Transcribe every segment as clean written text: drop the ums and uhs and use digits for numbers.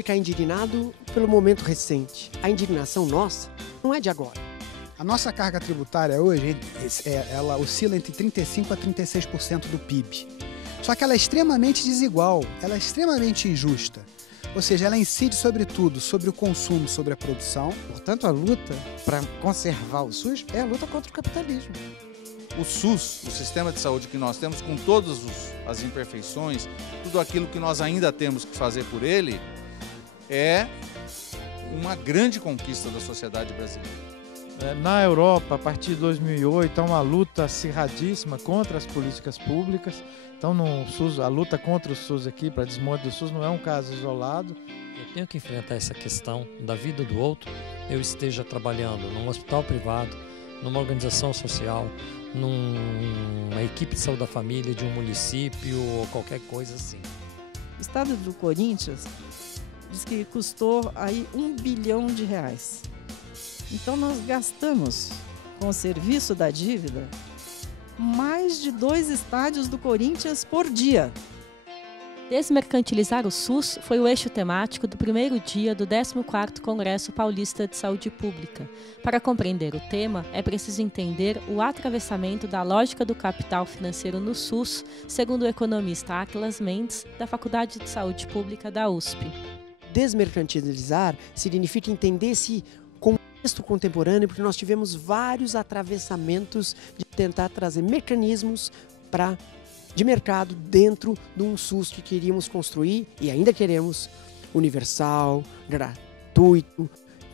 ficar indignado pelo momento recente. A indignação nossa não é de agora. A nossa carga tributária hoje, ela oscila entre 35% a 36% do PIB. Só que ela é extremamente desigual, ela é extremamente injusta. Ou seja, ela incide sobre tudo, sobre o consumo, sobre a produção. Portanto, a luta para conservar o SUS é a luta contra o capitalismo. O SUS, o sistema de saúde que nós temos, com todas as imperfeições, tudo aquilo que nós ainda temos que fazer por ele, é uma grande conquista da sociedade brasileira. Na Europa, a partir de 2008, há uma luta acirradíssima contra as políticas públicas. Então, no SUS, a luta contra o SUS aqui, para desmonte do SUS, não é um caso isolado. Eu tenho que enfrentar essa questão da vida do outro, eu esteja trabalhando num hospital privado, numa organização social, numa equipe de saúde da família de um município ou qualquer coisa assim. O estado do Corinthians diz que custou aí R$1 bilhão. Então nós gastamos com o serviço da dívida mais de 2 estádios do Corinthians por dia. Desmercantilizar o SUS foi o eixo temático do primeiro dia do 14º Congresso Paulista de Saúde Pública. Para compreender o tema, é preciso entender o atravessamento da lógica do capital financeiro no SUS, segundo o economista Atlas Mendes, da Faculdade de Saúde Pública da USP. Desmercantilizar significa entender esse contexto contemporâneo, porque nós tivemos vários atravessamentos de tentar trazer mecanismos de mercado dentro de um SUS que queríamos construir e ainda queremos universal, gratuito,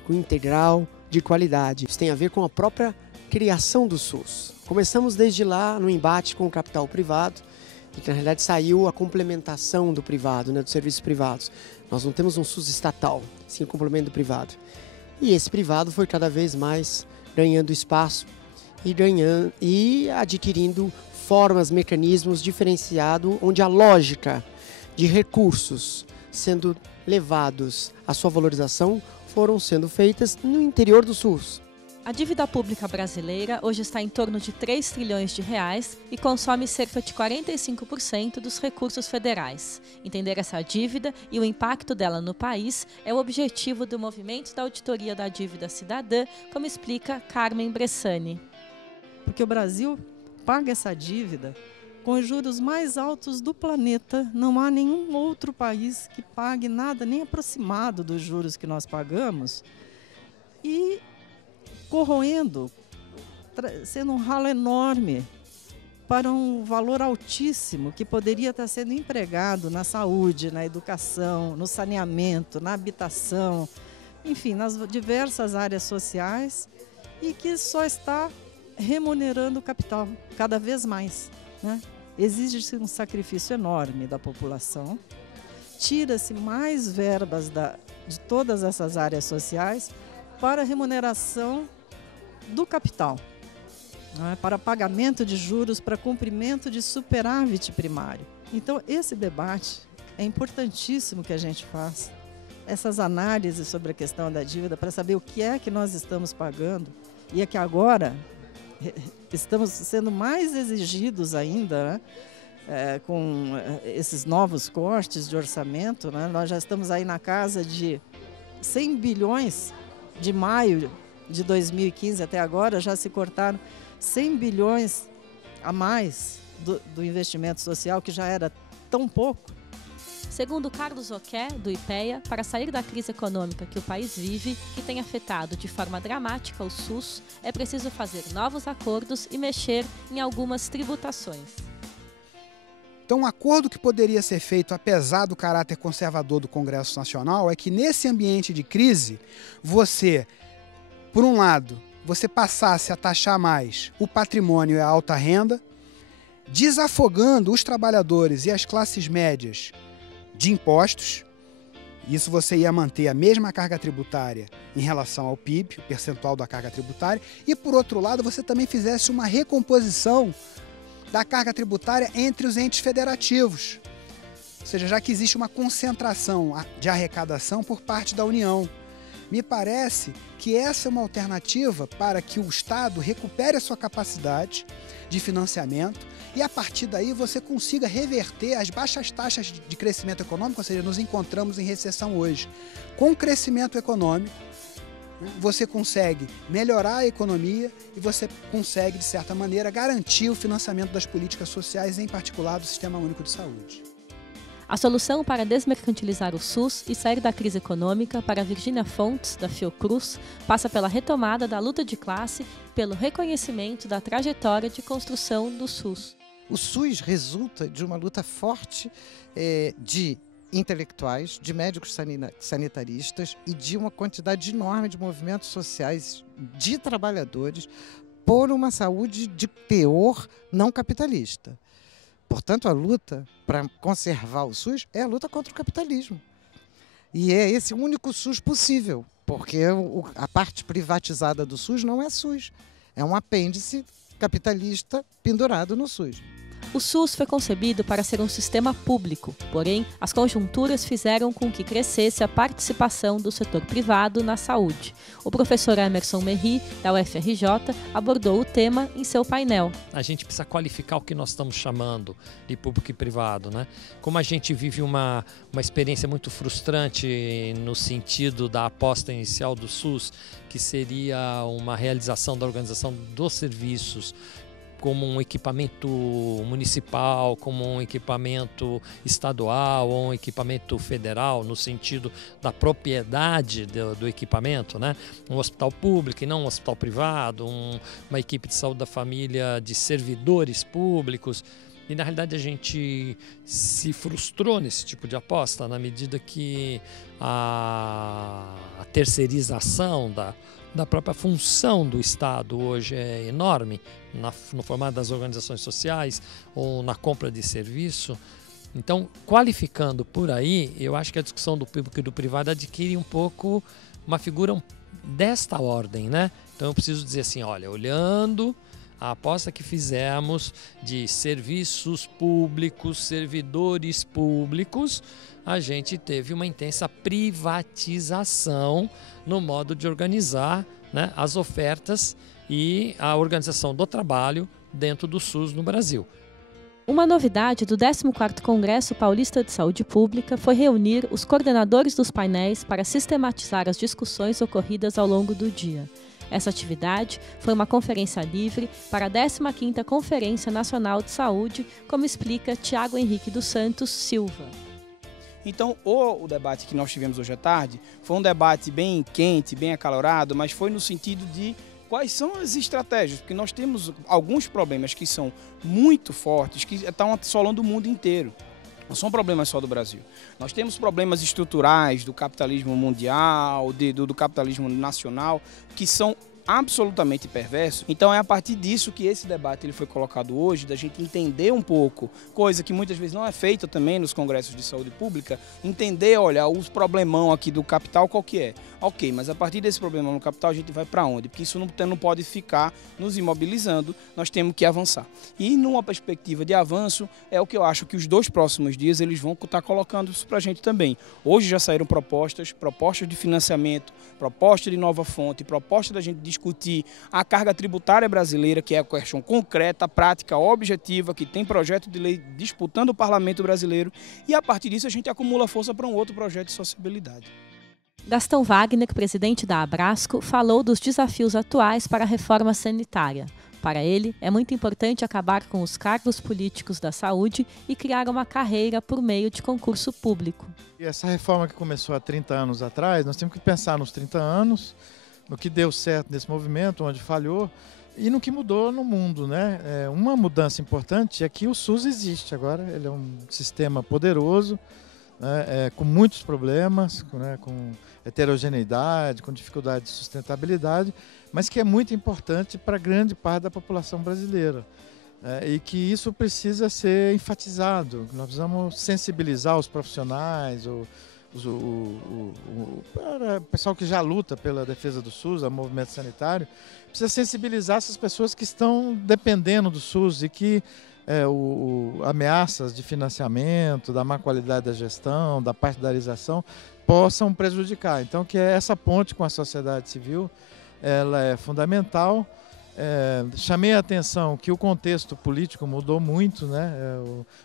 integral, de qualidade. Isso tem a ver com a própria criação do SUS. Começamos desde lá no embate com o capital privado e que na realidade saiu a complementação do privado, dos serviços privados. Nós não temos um SUS estatal, sim o complemento do privado. E esse privado foi cada vez mais ganhando espaço e adquirindo formas, mecanismos diferenciados, onde a lógica de recursos sendo levados à sua valorização foram sendo feitas no interior do SUS. A dívida pública brasileira hoje está em torno de 3 trilhões de reais e consome cerca de 45% dos recursos federais. Entender essa dívida e o impacto dela no país é o objetivo do movimento da auditoria da dívida cidadã, como explica Carmen Bressani. Porque o Brasil paga essa dívida com os juros mais altos do planeta. Não há nenhum outro país que pague nada nem aproximado dos juros que nós pagamos e corroendo, sendo um ralo enorme para um valor altíssimo que poderia estar sendo empregado na saúde, na educação, no saneamento, na habitação, enfim, nas diversas áreas sociais e que só está remunerando o capital cada vez mais, né? Exige-se um sacrifício enorme da população, tira-se mais verbas de todas essas áreas sociais para a remuneração do capital, né? Para pagamento de juros, para cumprimento de superávit primário. Então esse debate é importantíssimo que a gente faça, essas análises sobre a questão da dívida para saber o que é que nós estamos pagando e é que agora estamos sendo mais exigidos ainda, né? Com esses novos cortes de orçamento, né? Nós já estamos aí na casa de 100 bilhões de maio de 2015 até agora, já se cortaram 100 bilhões a mais do investimento social, que já era tão pouco. Segundo Carlos Oqué, do IPEA, para sair da crise econômica que o país vive, que tem afetado de forma dramática o SUS, é preciso fazer novos acordos e mexer em algumas tributações. Então, um acordo que poderia ser feito, apesar do caráter conservador do Congresso Nacional, é que nesse ambiente de crise, você, por um lado, você passasse a taxar mais o patrimônio e a alta renda, desafogando os trabalhadores e as classes médias de impostos. Isso você ia manter a mesma carga tributária em relação ao PIB, o percentual da carga tributária, e por outro lado você também fizesse uma recomposição da carga tributária entre os entes federativos. Ou seja, já que existe uma concentração de arrecadação por parte da União. Me parece que essa é uma alternativa para que o Estado recupere a sua capacidade de financiamento e, a partir daí, você consiga reverter as baixas taxas de crescimento econômico, ou seja, nos encontramos em recessão hoje. Com o crescimento econômico, você consegue melhorar a economia e você consegue, de certa maneira, garantir o financiamento das políticas sociais, em particular do Sistema Único de Saúde. A solução para desmercantilizar o SUS e sair da crise econômica, para Virgínia Fontes, da Fiocruz, passa pela retomada da luta de classe e pelo reconhecimento da trajetória de construção do SUS. O SUS resulta de uma luta forte de intelectuais, de médicos sanitaristas e de uma quantidade enorme de movimentos sociais de trabalhadores por uma saúde de teor não capitalista. Portanto, a luta para conservar o SUS é a luta contra o capitalismo. E é esse o único SUS possível, porque a parte privatizada do SUS não é SUS, é um apêndice capitalista pendurado no SUS. O SUS foi concebido para ser um sistema público, porém, as conjunturas fizeram com que crescesse a participação do setor privado na saúde. O professor Emerson Merri, da UFRJ, abordou o tema em seu painel. A gente precisa qualificar o que nós estamos chamando de público e privado, né? Como a gente vive uma experiência muito frustrante no sentido da aposta inicial do SUS, que seria uma realização da organização dos serviços como um equipamento municipal, como um equipamento estadual ou um equipamento federal, no sentido da propriedade do equipamento, né? Um hospital público e não um hospital privado, uma equipe de saúde da família de servidores públicos. E, na realidade, a gente se frustrou nesse tipo de aposta, na medida que a terceirização da própria função do Estado hoje é enorme, no formato das organizações sociais ou na compra de serviço. Então, qualificando por aí, eu acho que a discussão do público e do privado adquire um pouco uma figura desta ordem, né? Então, eu preciso dizer assim, olha, olhando a aposta que fizemos de serviços públicos, servidores públicos, a gente teve uma intensa privatização no modo de organizar, né, as ofertas e a organização do trabalho dentro do SUS no Brasil. Uma novidade do 14º Congresso Paulista de Saúde Pública foi reunir os coordenadores dos painéis para sistematizar as discussões ocorridas ao longo do dia. Essa atividade foi uma conferência livre para a 15ª Conferência Nacional de Saúde, como explica Tiago Henrique dos Santos Silva. Então, o debate que nós tivemos hoje à tarde foi um debate bem quente, bem acalorado, mas foi no sentido de quais são as estratégias, porque nós temos alguns problemas que são muito fortes, que estão assolando o mundo inteiro. Não são problemas só do Brasil. Nós temos problemas estruturais do capitalismo mundial, do capitalismo nacional, que são absolutamente perversos. Então é a partir disso que esse debate ele foi colocado hoje, da gente entender um pouco, coisa que muitas vezes não é feita também nos congressos de saúde pública, entender, olha, os problemão aqui do capital qual que é. Ok, mas a partir desse problemão no capital a gente vai para onde? Porque isso não pode ficar nos imobilizando, nós temos que avançar. E numa perspectiva de avanço, é o que eu acho que os 2 próximos dias eles vão estar colocando isso para a gente também. Hoje já saíram propostas de financiamento, proposta de nova fonte, proposta da gente discutir a carga tributária brasileira, que é a questão concreta, prática, objetiva, que tem projeto de lei disputando o parlamento brasileiro, e a partir disso a gente acumula força para um outro projeto de sociabilidade. Gastão Wagner, presidente da Abrasco, falou dos desafios atuais para a reforma sanitária. Para ele, é muito importante acabar com os cargos políticos da saúde e criar uma carreira por meio de concurso público. E essa reforma que começou há 30 anos atrás, nós temos que pensar nos 30 anos, no que deu certo nesse movimento, onde falhou, e no que mudou no mundo, né? Uma mudança importante é que o SUS existe agora, ele é um sistema poderoso, né? Com muitos problemas, né? Com heterogeneidade, com dificuldade de sustentabilidade, mas que é muito importante para grande parte da população brasileira. E que isso precisa ser enfatizado, nós precisamos sensibilizar os profissionais, o pessoal que já luta pela defesa do SUS, o movimento sanitário, precisa sensibilizar essas pessoas que estão dependendo do SUS e que ameaças de financiamento, da má qualidade da gestão, da partidarização, possam prejudicar. Então, que essa ponte com a sociedade civil, ela é fundamental. Chamei a atenção que o contexto político mudou muito, né?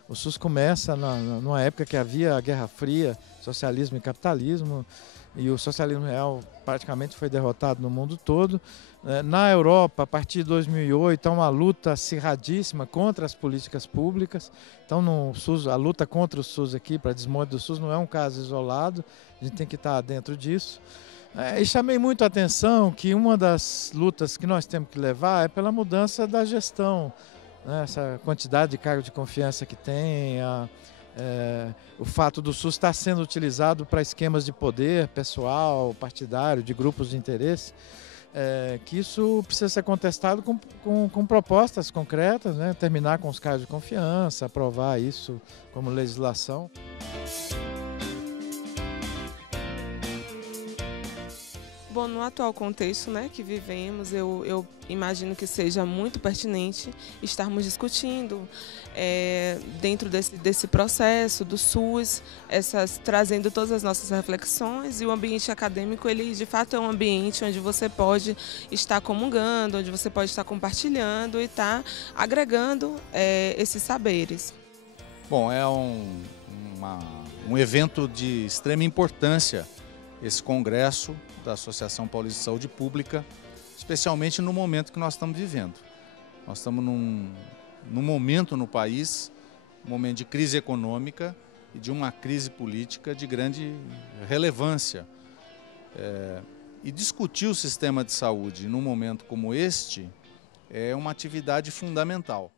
O SUS começa numa época que havia a Guerra Fria, socialismo e capitalismo, e o socialismo real praticamente foi derrotado no mundo todo. Na Europa, a partir de 2008, há uma luta acirradíssima contra as políticas públicas. Então, no SUS, a luta contra o SUS aqui, para desmonte do SUS, não é um caso isolado, a gente tem que estar dentro disso. E chamei muito a atenção que uma das lutas que nós temos que levar é pela mudança da gestão, né? Essa quantidade de cargo de confiança que tem, o fato do SUS estar sendo utilizado para esquemas de poder pessoal, partidário, de grupos de interesse, que isso precisa ser contestado com propostas concretas, né? Terminar com os cargos de confiança, aprovar isso como legislação. Bom, no atual contexto, né, que vivemos, eu imagino que seja muito pertinente estarmos discutindo dentro desse processo do SUS, trazendo todas as nossas reflexões, e o ambiente acadêmico, ele de fato é um ambiente onde você pode estar comungando, onde você pode estar compartilhando e estar agregando esses saberes. Bom, é um evento de extrema importância, esse congresso da Associação Paulista de Saúde Pública, especialmente no momento que nós estamos vivendo. Nós estamos num momento no país, um momento de crise econômica e de uma crise política de grande relevância. E discutir o sistema de saúde num momento como este é uma atividade fundamental.